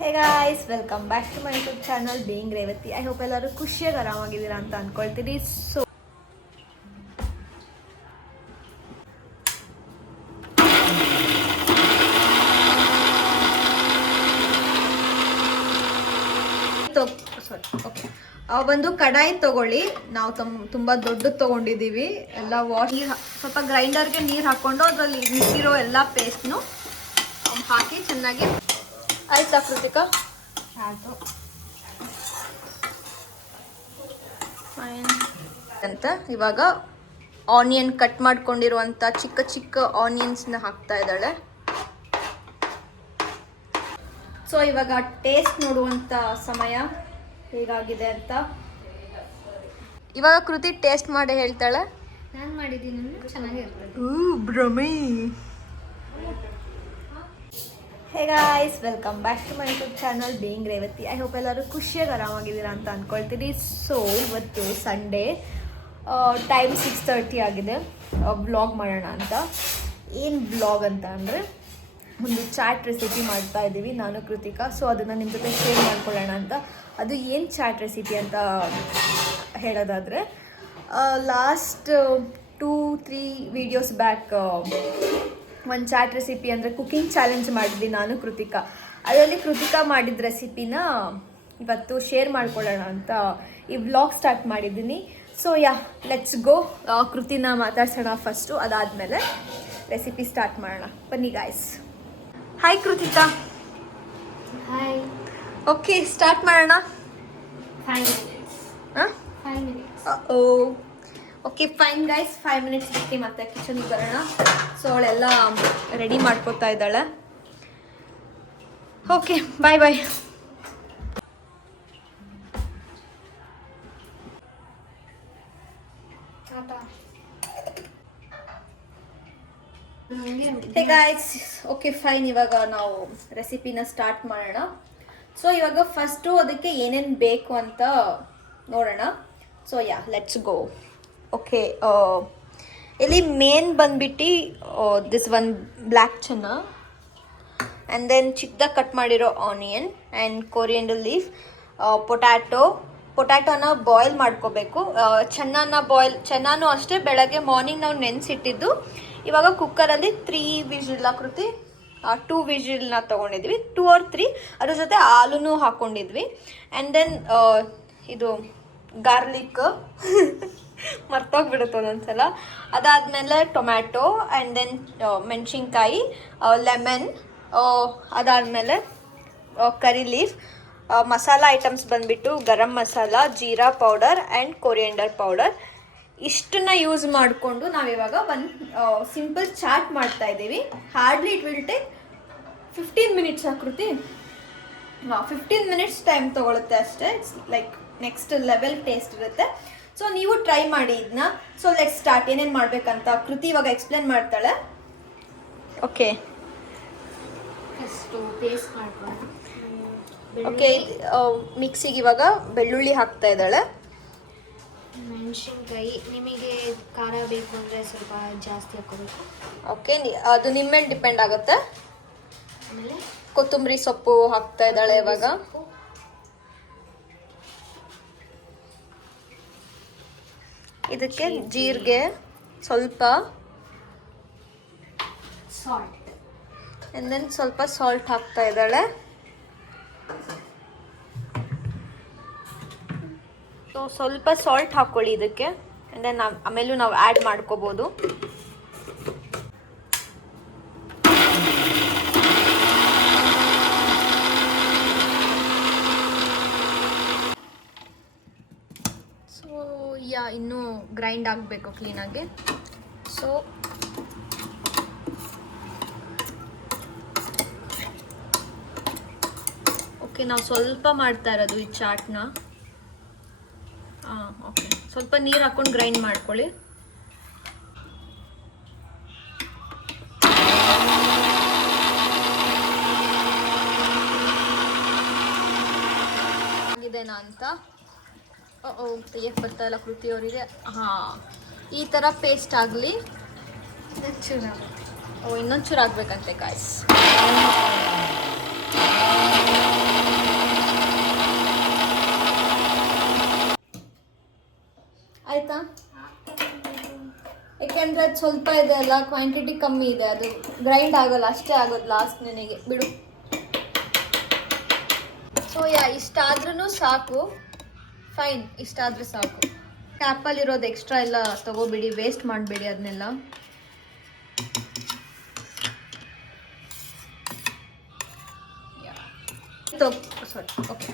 Hey guys, welcome back to my YouTube channel being Revathi. I hope ಎಲ್ಲರೂ ಖುಷಿಯಾಗಿ ಆರಾಮಾಗಿದ್ದೀರಾ ಅಂತ ಅಂದ್ಕೊಳ್ತೀನಿ. ಸೊ ಓಕೆ, ಒಂದು ಕಡಾಯಿ ತಗೊಳ್ಳಿ. ನಾವು ತುಂಬ ದೊಡ್ಡದು ತೊಗೊಂಡಿದ್ದೀವಿ. ಎಲ್ಲ ಸ್ವಲ್ಪ ಗ್ರೈಂಡರ್ಗೆ ನೀರು ಹಾಕ್ಕೊಂಡು ಅದರಲ್ಲಿ ಮಿಕ್ಕಿರೋ ಎಲ್ಲ ಪೇಸ್ಟ್ನು ಹಾಕಿ ಚೆನ್ನಾಗಿ. ಆಯ್ತಾ ಕೃತಿಕಾ? ಆಯಿತು ಅಂತ. ಇವಾಗ ಆನಿಯನ್ ಕಟ್ ಮಾಡ್ಕೊಂಡಿರುವಂಥ ಚಿಕ್ಕ ಚಿಕ್ಕ ಆನಿಯನ್ಸ್ನ ಹಾಕ್ತಾ ಇದ್ದಾಳೆ. ಸೊ ಇವಾಗ ಟೇಸ್ಟ್ ನೋಡುವಂಥ ಸಮಯ ಹೇಗಾಗಿದೆ ಅಂತ. ಇವಾಗ ಕೃತಿ ಟೇಸ್ಟ್ ಮಾಡಿ ಹೇಳ್ತಾಳೆ. ನಾನು ಮಾಡಿದ್ದೀನಿ, ಚೆನ್ನಾಗಿರ್ತದೆ. ಭ್ರಮೆ. Hey guys, welcome back to my YouTube channel being Revathi. I hope ಎಲ್ಲರೂ ಖುಷಿಯಾಗಿ ಆರಾಮಾಗಿದ್ದೀರಾ ಅಂತ ಅಂದ್ಕೊಳ್ತೀನಿ. ಸೊ ಇವತ್ತು ಸಂಡೇ, ಟೈಮ್ 6:30 ಆಗಿದೆ. ವ್ಲಾಗ್ ಮಾಡೋಣ ಅಂತ. ಏನು ವ್ಲಾಗ್ ಅಂತ ಅಂದರೆ, ಒಂದು ಚಾಟ್ ರೆಸಿಪಿ ಮಾಡ್ತಾ ಇದ್ದೀವಿ ನಾನು ಕೃತಿಕಾ. ಸೊ ಅದನ್ನು ನಿಮ್ಮ ಜೊತೆ ಶೇರ್ ಮಾಡ್ಕೊಳ್ಳೋಣ ಅಂತ. ಅದು ಏನು ಚಾಟ್ ರೆಸಿಪಿ ಅಂತ ಹೇಳೋದಾದರೆ, ಲಾಸ್ಟ್ 2-3 ವೀಡಿಯೋಸ್ ಬ್ಯಾಕ್ ಒಂದು ಚಾಟ್ ರೆಸಿಪಿ ಅಂದರೆ ಕುಕಿಂಗ್ ಚಾಲೆಂಜ್ ಮಾಡಿದ್ವಿ ನಾನು ಕೃತಿಕಾ. ಅದರಲ್ಲಿ ಕೃತಿಕಾ ಮಾಡಿದ ರೆಸಿಪಿನ ಇವತ್ತು ಶೇರ್ ಮಾಡ್ಕೊಳ್ಳೋಣ ಅಂತ ಈ ವ್ಲಾಗ್ ಸ್ಟಾರ್ಟ್ ಮಾಡಿದ್ದೀನಿ. So let's go. ಕೃತಿನ ಮಾತಾಡ್ಸೋಣ ಫಸ್ಟು, ಅದಾದಮೇಲೆ ರೆಸಿಪಿ ಸ್ಟಾರ್ಟ್ ಮಾಡೋಣ. ಬನ್ನಿ guys. Hi Kritika. Hi. Okay, start ಮಾಡೋಣ. 5 minutes. ಹಾಂ, 5 minutes. Okay fine guys, 5 minutes ಬಿಟ್ಟು ಮತ್ತೆ ಕಿಚನಿಗೆ ಬರೋಣ. ಸೊ ಅವಳೆಲ್ಲ ರೆಡಿ ಮಾಡ್ಕೊತಾ ಇದ್ದಾಳೆ. Okay, bye bye. Hey guys, okay fine. ಇವಾಗ ನಾವು ರೆಸಿಪಿನ ಸ್ಟಾರ್ಟ್ ಮಾಡೋಣ. ಸೊ ಇವಾಗ ಫಸ್ಟು ಅದಕ್ಕೆ ಏನೇನು ಬೇಕು ಅಂತ ನೋಡೋಣ. So let's go. ಓಕೆ, ಇಲ್ಲಿ ಮೇನ್ ಬಂದ್ಬಿಟ್ಟು this one black chana, and then ಚಿಕ್ಕದಾಗಿ ಕಟ್ ಮಾಡಿರೋ ಆನಿಯನ್ ಆ್ಯಂಡ್ ಕೊರಿಯಂಡರ್ ಲೀಫ್, ಪೊಟ್ಯಾಟೋನ ಬಾಯ್ಲ್ ಮಾಡ್ಕೋಬೇಕು. ಚೆನ್ನಾನು ಅಷ್ಟೇ ಬೆಳಗ್ಗೆ ಮಾರ್ನಿಂಗ್ ನಾವು ನೆನೆಸಿಟ್ಟಿದ್ದು. ಇವಾಗ ಕುಕ್ಕರಲ್ಲಿ 3 ವಿಜಿಲ್ ಕೃತಿ 2 ವಿಜಿಲ್ನ ತೊಗೊಂಡಿದ್ವಿ, 2 or 3. ಅದ್ರ ಜೊತೆ ಹಾಲೂ ಹಾಕ್ಕೊಂಡಿದ್ವಿ. ಆ್ಯಂಡ್ ದೆನ್ ಇದು ಗಾರ್ಲಿಕ್ ಮರ್ತೋಗ್ಬಿಡುತ್ತೆ ಒಂದೊಂದ್ಸಲ. ಅದಾದಮೇಲೆ ಟೊಮ್ಯಾಟೊ, ಆ್ಯಂಡ್ ದೆನ್ ಮೆಣಸಿನ್ಕಾಯಿ, ಲೆಮನ್, ಅದಾದಮೇಲೆ ಕರಿ ಲೀಫ್. ಮಸಾಲ ಐಟಮ್ಸ್ ಬಂದುಬಿಟ್ಟು garam masala, jeera powder and coriander powder. ಇಷ್ಟನ್ನ ಯೂಸ್ ಮಾಡಿಕೊಂಡು ನಾವಿವಾಗ ಒಂದು ಸಿಂಪಲ್ ಚಾಟ್ ಮಾಡ್ತಾ ಇದ್ದೀವಿ. Hardly it will take 15 minutes Akruti. 15 minutes time ತೊಗೊಳುತ್ತೆ ಅಷ್ಟೇ. It's like next level taste ಇರುತ್ತೆ. ಸೊ ನೀವು ಟ್ರೈ ಮಾಡಿ ಇದನ್ನ. So let start. ಏನೇನು ಮಾಡಬೇಕಂತ ಕೃತಿ ಇವಾಗ ಎಕ್ಸ್ಪ್ಲೇನ್ ಮಾಡ್ತಾಳೆ. ಓಕೆ ಫಸ್ಟು ಪೇಸ್ಟ್ ಮಾಡ್ಕೊಂಡು. ಓಕೆ, ಮಿಕ್ಸಿಗೆ ಇವಾಗ ಬೆಳ್ಳುಳ್ಳಿ ಹಾಕ್ತಾ ಇದ್ದಾಳೆ. ಮೆಣಸಿನ್ಕಾಯಿ, ನಿಮಗೆ ಖಾರ ಬೇಕು ಅಂದರೆ ಸ್ವಲ್ಪ ಜಾಸ್ತಿ ಹಾಕೋಬೇಕು. ಓಕೆ, ಅದು ನಿಮ್ಮ ಮೇಲೆ ಡಿಪೆಂಡ್ ಆಗುತ್ತೆ. ಆಮೇಲೆ ಕೊತ್ತಂಬರಿ ಸೊಪ್ಪು ಹಾಕ್ತಾ ಇದ್ದಾಳೆ ಇವಾಗ. ಇದಕ್ಕೆ ಜೀರಿಗೆ, ಸ್ವಲ್ಪ ಸಾಲ್ಟ್, ಆ್ಯಂಡ್ ದೆನ್ ಸ್ವಲ್ಪ ಸಾಲ್ಟ್ ಹಾಕ್ತಾ ಇದ್ದಾಳೆ. ಸೊ ಸ್ವಲ್ಪ ಸಾಲ್ಟ್ ಹಾಕ್ಕೊಳ್ಳಿ ಇದಕ್ಕೆ, ಆ್ಯಂಡ್ ದೆನ್ ಆಮೇಲೂ ನಾವು ಆ್ಯಡ್ ಮಾಡ್ಕೋಬೋದು. ಸೊ ಇನ್ನೂ ಗ್ರೈಂಡ್ ಆಗಬೇಕು ಕ್ಲೀನಾಗಿ. ಸೊ ಓಕೆ, ನಾವು ಸ್ವಲ್ಪ ಮಾಡ್ತಾ ಇರೋದು ಈ ಚಾಟ್ನ. ಓಕೆ, ಸ್ವಲ್ಪ ನೀರು ಹಾಕ್ಕೊಂಡು ಗ್ರೈಂಡ್ ಮಾಡ್ಕೊಳ್ಳಿ. ಆಗಿದೆನಾ ಅಂತ ತೆಗಿಯಕ್ಕೆ ಬರ್ತಾ ಇಲ್ಲ ಕೃತಿಯವರಿಗೆ. ಈ ಥರ ಪೇಸ್ಟ್ ಆಗಲಿ. ಇನ್ನೊಂಚೂರು ಆಗಬೇಕಂತೆ ಗಾಯ್ಸ್. ಯಾಕೆಂದರೆ ಅದು ಸ್ವಲ್ಪ ಇದೆ ಅಲ್ಲ, ಕ್ವಾಂಟಿಟಿ ಕಮ್ಮಿ ಇದೆ, ಅದು ಗ್ರೈಂಡ್ ಆಗೋಲ್ಲ, ಅಷ್ಟೇ ಆಗೋದು ಲಾಸ್ಟ್ ನಿನಗೆ ಬಿಡು. ಸೊ ಇಷ್ಟಾದ್ರೂ ಸಾಕು, ಫೈನ್, ಇಷ್ಟಾದರೆ ಸಾಕು. ಕ್ಯಾಪಲ್ಲಿರೋದು ಎಕ್ಸ್ಟ್ರಾ ಎಲ್ಲ ತೊಗೋಬೇಡಿ, ವೇಸ್ಟ್ ಮಾಡಬೇಡಿ ಅದನ್ನೆಲ್ಲ. ಓಕೆ,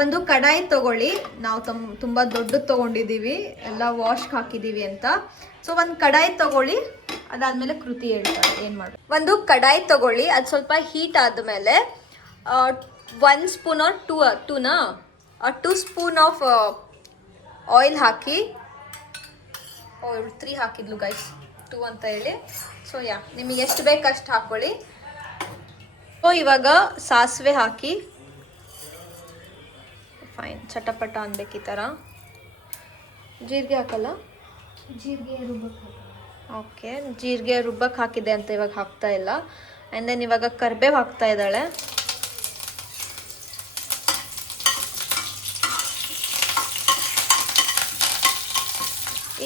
ಒಂದು ಕಡಾಯಿ ತಗೊಳ್ಳಿ. ನಾವು ತುಂಬ ದೊಡ್ಡದು ತೊಗೊಂಡಿದ್ದೀವಿ, ಎಲ್ಲ ವಾಶ್ಗೆ ಹಾಕಿದ್ದೀವಿ ಅಂತ. ಸೊ ಒಂದು ಕಡಾಯಿ ತಗೊಳ್ಳಿ, ಅದಾದಮೇಲೆ ಕೃತಿ ಹೇಳ್ತಾರೆ ಏನು ಮಾಡಿ. ಒಂದು ಕಡಾಯಿ ತಗೊಳ್ಳಿ, ಅದು ಸ್ವಲ್ಪ ಹೀಟ್ ಆದಮೇಲೆ 1 spoon or 2 spoon of oil ಹಾಕಿ. 3 ಹಾಕಿದ್ಲು ಗೈಸ್, 2 ಅಂತ ಹೇಳಿ. ಸೊ ನಿಮಗೆ ಎಷ್ಟು ಬೇಕು ಅಷ್ಟು ಹಾಕ್ಕೊಳ್ಳಿ. ಸೊ ಇವಾಗ ಸಾಸಿವೆ ಹಾಕಿ, ಫೈನ್, ಚಟಪಟ ಅನ್ಬೇಕು ಈ ಥರ. ಜೀರಿಗೆ ಹಾಕಲ್ಲ? ಜೀರಿಗೆ ರುಬ್ಬಕ್ಕೆ. ಓಕೆ, ಜೀರಿಗೆ ರುಬ್ಬಕ್ಕೆ ಹಾಕಿದೆ ಅಂತ ಇವಾಗ ಹಾಕ್ತಾ ಇಲ್ಲ. ಆ್ಯಂಡ್ ದೆನ್ ಇವಾಗ ಕರಿಬೇವು ಹಾಕ್ತಾ ಇದ್ದಾಳೆ.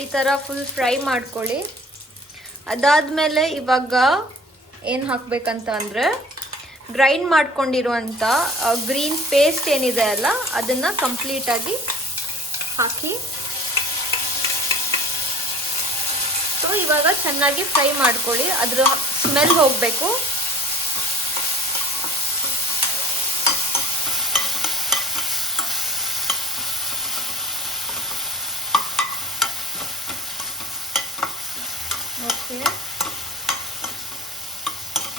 ಈ ಥರ ಫುಲ್ ಫ್ರೈ ಮಾಡ್ಕೊಳ್ಳಿ. ಅದಾದಮೇಲೆ ಇವಾಗ ಏನು ಹಾಕಬೇಕಂತ ಅಂದರೆ, ಗ್ರೈಂಡ್ ಮಾಡ್ಕೊಂಡಿರುವಂಥ ಗ್ರೀನ್ ಪೇಸ್ಟ್ ಏನಿದೆ ಅಲ್ಲ, ಅದನ್ನು ಕಂಪ್ಲೀಟಾಗಿ ಹಾಕಿ. ಸೊ ಇವಾಗ ಚೆನ್ನಾಗಿ ಫ್ರೈ ಮಾಡ್ಕೊಳ್ಳಿ, ಅದರ ಸ್ಮೆಲ್ ಹೋಗಬೇಕು. ಓಕೆ,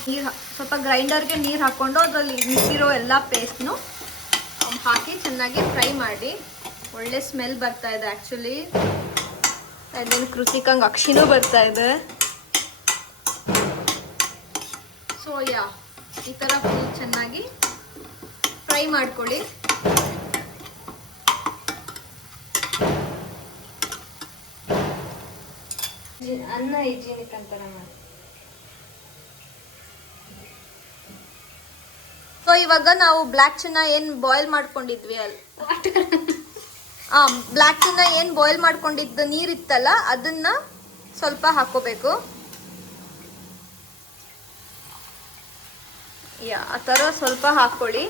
ನೀರು ಸ್ವಲ್ಪ ಗ್ರೈಂಡರ್ಗೆ ನೀರು ಹಾಕ್ಕೊಂಡು ಅದರಲ್ಲಿ ಮಿಕ್ಕಿರೋ ಎಲ್ಲ ಪೇಸ್ಟ್ನು ಹಾಕಿ ಚೆನ್ನಾಗಿ ಫ್ರೈ ಮಾಡಿ. ಒಳ್ಳೆ ಸ್ಮೆಲ್ ಬರ್ತಾ ಇದೆ ಆ್ಯಕ್ಚುಲಿ. ಅದೇನು ಕೃತಿಕಂಗೆ ಅಕ್ಷಿನೂ ಬರ್ತಾ ಇದೆ. ಸೊ ಈ ಥರ ಫುಲ್ ಚೆನ್ನಾಗಿ ಫ್ರೈ ಮಾಡ್ಕೊಳ್ಳಿ. ಅನ್ನ ಹೈಜೀನಿಕ್ ಅಂತಾರೆ ಮಾಡಿ. ಸೊ ಇವಾಗ ನಾವು ಬ್ಲ್ಯಾಕ್ ಚೆನ್ನ ಏನು ಬಾಯ್ಲ್ ಮಾಡ್ಕೊಂಡಿದ್ವಿ ಬ್ಲ್ಯಾಕ್ ಚೆನ್ನ ಏನು ಬಾಯ್ಲ್ ಮಾಡ್ಕೊಂಡಿದ್ದು ನೀರಿತ್ತಲ್ಲ, ಅದನ್ನ ಸ್ವಲ್ಪ ಹಾಕೋಬೇಕು. ಆ ಥರ ಸ್ವಲ್ಪ ಹಾಕ್ಕೊಳ್ಳಿ.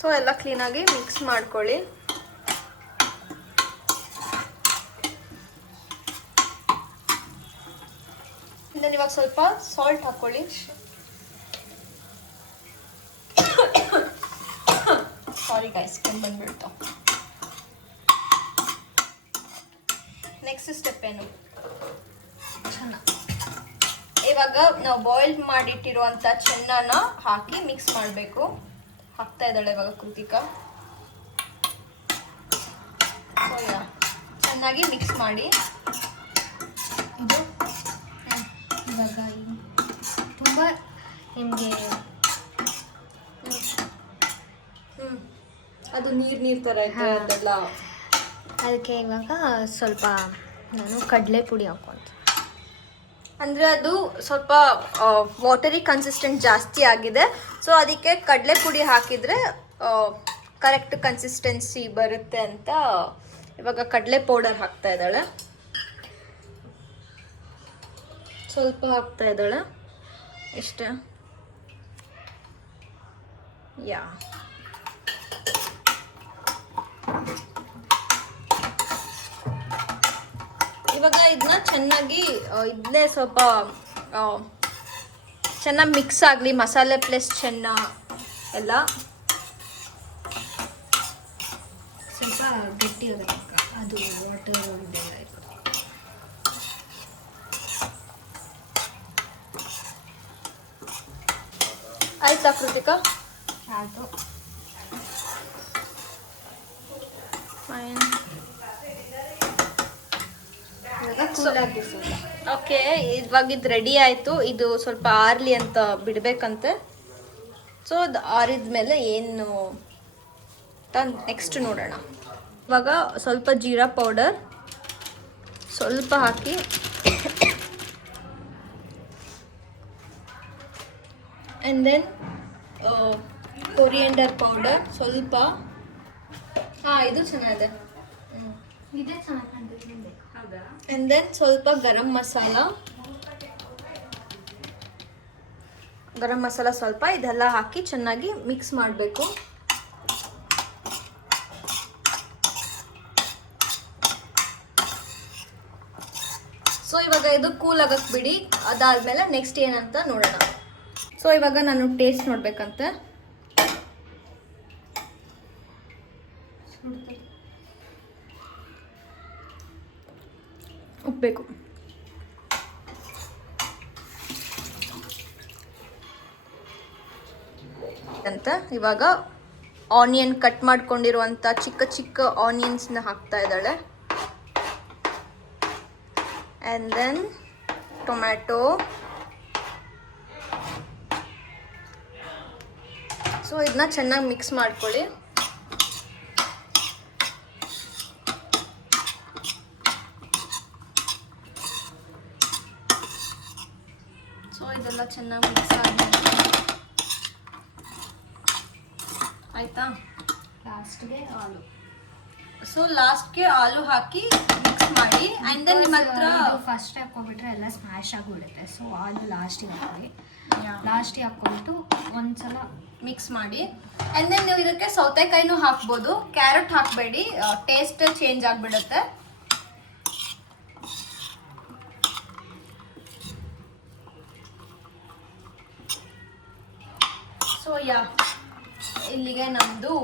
ಸೊ ಎಲ್ಲ ಕ್ಲೀನಾಗಿ ಮಿಕ್ಸ್ ಮಾಡ್ಕೊಳ್ಳಿ. ಇದನ್ನ ಇವಾಗ ಸ್ವಲ್ಪ ಸಾಲ್ಟ್ ಹಾಕ್ಕೊಳ್ಳಿ. ಸಾರಿ ಗೈಸ್, ಬಂದ್ಬಿಡ್ತು. ನೆಕ್ಸ್ಟ್ ಸ್ಟೆಪ್ ಏನು? ಇವಾಗ ನಾವು ಬಾಯ್ಲ್ ಮಾಡಿಟ್ಟಿರುವಂಥ ಚೆನ್ನನ ಹಾಕಿ ಮಿಕ್ಸ್ ಮಾಡಬೇಕು. ಹಾಕ್ತಾ ಇದ್ದಾಳೆ ಇವಾಗ ಕೃತಿಕಾ. ಚೆನ್ನಾಗಿ ಮಿಕ್ಸ್ ಮಾಡಿ. ಇದು ಇವಾಗ ತುಂಬ ನಿಮಗೆ ಅದು ನೀರು ಥರ ಇದೆ ಅದೆಲ್ಲ. ಅದಕ್ಕೆ ಇವಾಗ ಸ್ವಲ್ಪ ನಾನು ಕಡಲೆ ಪುಡಿ ಹಾಕ್ಕೊಂತೀನಿ. ಅಂದರೆ ಅದು ಸ್ವಲ್ಪ ವಾಟರಿ ಕನ್ಸಿಸ್ಟೆಂಟ್ ಜಾಸ್ತಿ ಆಗಿದೆ. ಸೊ ಅದಕ್ಕೆ ಕಡಲೆ ಪುಡಿ ಹಾಕಿದರೆ ಕರೆಕ್ಟ್ ಕನ್ಸಿಸ್ಟೆನ್ಸಿ ಬರುತ್ತೆ ಅಂತ ಇವಾಗ ಕಡಲೆ ಪೌಡರ್ ಹಾಕ್ತಾ ಇದ್ದಾಳೆ. ಸ್ವಲ್ಪ ಹಾಕ್ತಾ ಇದ್ದಾಳೆ ಇಷ್ಟೇ. ಇವಾಗ ಇದನ್ನ ಚೆನ್ನಾಗಿ ಇದನ್ನೇ ಸ್ವಲ್ಪ ಚೆನ್ನಾಗಿ ಮಿಕ್ಸ್ ಆಗಲಿ, ಮಸಾಲೆ ಪ್ಲಸ್ ಚೆನ್ನ ಎಲ್ಲ. ಸ್ವಲ್ಪ ಗಟ್ಟಿ ಆಗುತ್ತೆ, ಅದು ವಾಟರ್ ಇದೆಲ್ಲ. ಆಯ್ತಾ ಕೃತಿಕಾ? ಆಯಿತು, ಫೈನ್. ಓಕೆ, ಇವಾಗ ಇದು ರೆಡಿ ಆಯಿತು. ಇದು ಸ್ವಲ್ಪ ಆರ್ಲಿ ಅಂತ ಬಿಡಬೇಕಂತೆ. ಸೊ ಅದು ಆರಿದ ಮೇಲೆ ಏನು ನೆಕ್ಸ್ಟ್ ನೋಡೋಣ. ಇವಾಗ ಸ್ವಲ್ಪ ಜೀರಾ ಪೌಡರ್ ಸ್ವಲ್ಪ ಹಾಕಿ, ಆ್ಯಂಡ್ ದೆನ್ ಕೊರಿಯಂಡರ್ ಪೌಡರ್ ಸ್ವಲ್ಪ, ಹಾಂ ಇದು ಚೆನ್ನಾಗಿದೆ. ಇದೇ ಚೆನ್ನಾಗಿ ಕಾಣ್ತದೆ. ಆ್ಯಂಡ್ ದೆನ್ ಸ್ವಲ್ಪ ಗರಂ ಮಸಾಲ ಸ್ವಲ್ಪ ಇದೆಲ್ಲ ಹಾಕಿ ಚೆನ್ನಾಗಿ ಮಿಕ್ಸ್ ಮಾಡಬೇಕು. ಸೊ ಇವಾಗ ಇದು ಕೂಲ್ ಆಗಕ್ಕೆ ಬಿಡಿ. ಅದಾದಮೇಲೆ ನೆಕ್ಸ್ಟ್ ಏನಂತ ನೋಡೋಣ. ಸೊ ಇವಾಗ ನಾನು ಟೇಸ್ಟ್ ನೋಡ್ಬೇಕಂತೆ. ಉಪ್ಪಬೇಕು. ಅಂತ ಇವಾಗ ಆನಿಯನ್ ಕಟ್ ಮಾಡ್ಕೊಂಡಿರುವಂಥ ಚಿಕ್ಕ ಚಿಕ್ಕ ಆನಿಯನ್ಸ್ನ ಹಾಕ್ತಾ ಇದ್ದಾಳೆ. And then tomato. ಸೊ ಇದನ್ನ ಚೆನ್ನಾಗಿ ಮಿಕ್ಸ್ ಮಾಡ್ಕೊಳ್ಳಿ. ಸೊ ಇದೆಲ್ಲ ಚೆನ್ನಾಗಿ ಮಿಕ್ಸ್ ಆದ್ಮೇಲೆ ಆಯ್ತಾ, ಲಾಸ್ಟ್ಗೆ ಹಾಲು. ಸೊ ಲಾಸ್ಟ್ಗೆ ಆಲೂ ಹಾಕಿ ಮಿಕ್ಸ್ ಮಾಡಿ. ಆ್ಯಂಡ್ ದೆನ್ ನಿಮ್ಮ ಹತ್ರ ಫಸ್ಟ್ ಹಾಕ್ಕೊಬಿಟ್ರೆ ಎಲ್ಲ ಸ್ಮ್ಯಾಶ್ ಆಗಿಬಿಡುತ್ತೆ. ಸೊ ಹಾಲು ಲಾಸ್ಟಿಗೆ ಹಾಕಿ, ಲಾಸ್ಟಿಗೆ ಹಾಕ್ಕೊಬಿಟ್ಟು ಒಂದ್ಸಲ ಮಿಕ್ಸ್ ಮಾಡಿ. ಆ್ಯಂಡ್ ದೆನ್ ನೀವು ಇದಕ್ಕೆ ಸೌತೆಕಾಯಿನೂ ಹಾಕ್ಬೋದು, ಕ್ಯಾರೆಟ್ ಹಾಕಬೇಡಿ, ಟೇಸ್ಟ್ ಚೇಂಜ್ ಆಗಿಬಿಡುತ್ತೆ. ಸೊ ಇಲ್ಲಿಗೆ ನಮ್ಮದು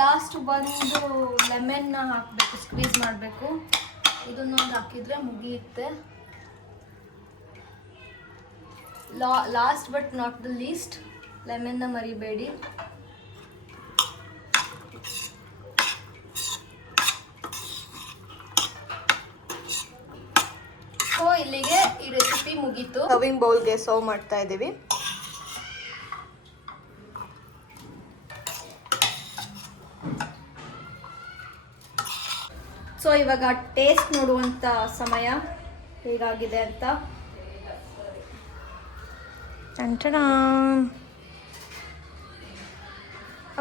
ಲಾಸ್ಟ್ ಒಂದು ಲೆಮನ್ನ ಹಾಕಬೇಕು, ಸ್ಕ್ವೀಸ್ ಮಾಡಬೇಕು. ಇದನ್ನೊಂದು ಹಾಕಿದರೆ ಮುಗಿಯುತ್ತೆ. Last but not the least ಲೆಮನ್ನ ಮರಿಬೇಡಿ. ಸೊ ಇಲ್ಲಿಗೆ ಈ ರೆಸಿಪಿ ಮುಗೀತು. ಸರ್ವಿಂಗ್ ಬೌಲ್ಗೆ ಸರ್ವ್ ಮಾಡ್ತಾ ಇದ್ದೀವಿ. ಸೊ ಇವಾಗ ಟೇಸ್ಟ್ ನೋಡುವಂಥ ಸಮಯ ಹೇಗಾಗಿದೆ ಅಂತ.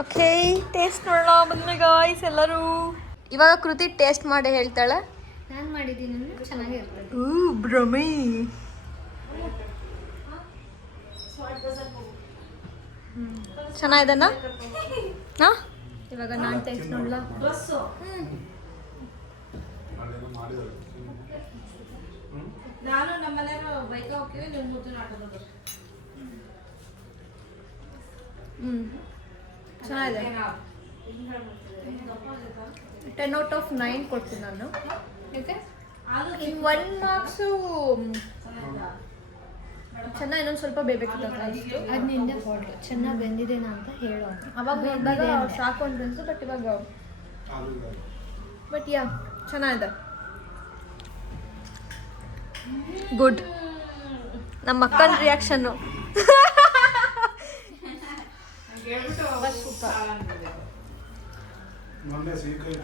ಓಕೆ, ಟೇಸ್ಟ್ ನೋಡೋಣ ಬನ್ನಿ ಗಾಯ್ಸ್ ಎಲ್ಲರೂ. ಇವಾಗ ಕೃತಿ ಟೇಸ್ಟ್ ಮಾಡಿ ಹೇಳ್ತಾಳೆ. ನಾನು ಮಾಡಿದ್ದೀನಿ, ಚೆನ್ನಾಗಿರ್ತದೆ. ಭ್ರಮೆ. ಚೆನ್ನಾಗಿದೆನಾ? ಹಾಂ, ಇವಾಗ ನಾನು ಟೇಸ್ಟ್ ನೋಡಲ. ನಾನು ನಮ್ಮನೆಯವರು ಬೈಕ್ ಹೋಗ್ತೀವಿ, ನೀವು ಮೂರ್ತಿ ಆಟೋದು. ಚೆನ್ನಾಗಿದೆ. 10 out of 9 ಕೊಡ್ತೀನಿ ನಾನು. ಓಕೆ, ಇನ್ನು 1 ಮಾರ್ಕ್ಸು ಚೆನ್ನಾಗಿ ಇನ್ನೊಂದು ಸ್ವಲ್ಪ ಬೇಯಬೇಕಿತ್ತು ಅನಿಸ್ತು. ಅದು ನಿಂದೆ ಫಾಲ್ಟ್. ಚೆನ್ನಾಗಿ ಬೆಂದಿದ್ದೇನಾ ಅಂತ ಹೇಳು. ಅವಾಗ ಬಂದಾಗ ಸಾಕು ಅನ್ಸು. ಬಟ್ ಇವಾಗ ಚೆನ್ನಾಗಿದೆ. ಗುಡ್. ನಮ್ಮ ಅಕ್ಕನ ರಿಯಾಕ್ಷನ್ನು ಸೂಪರ್.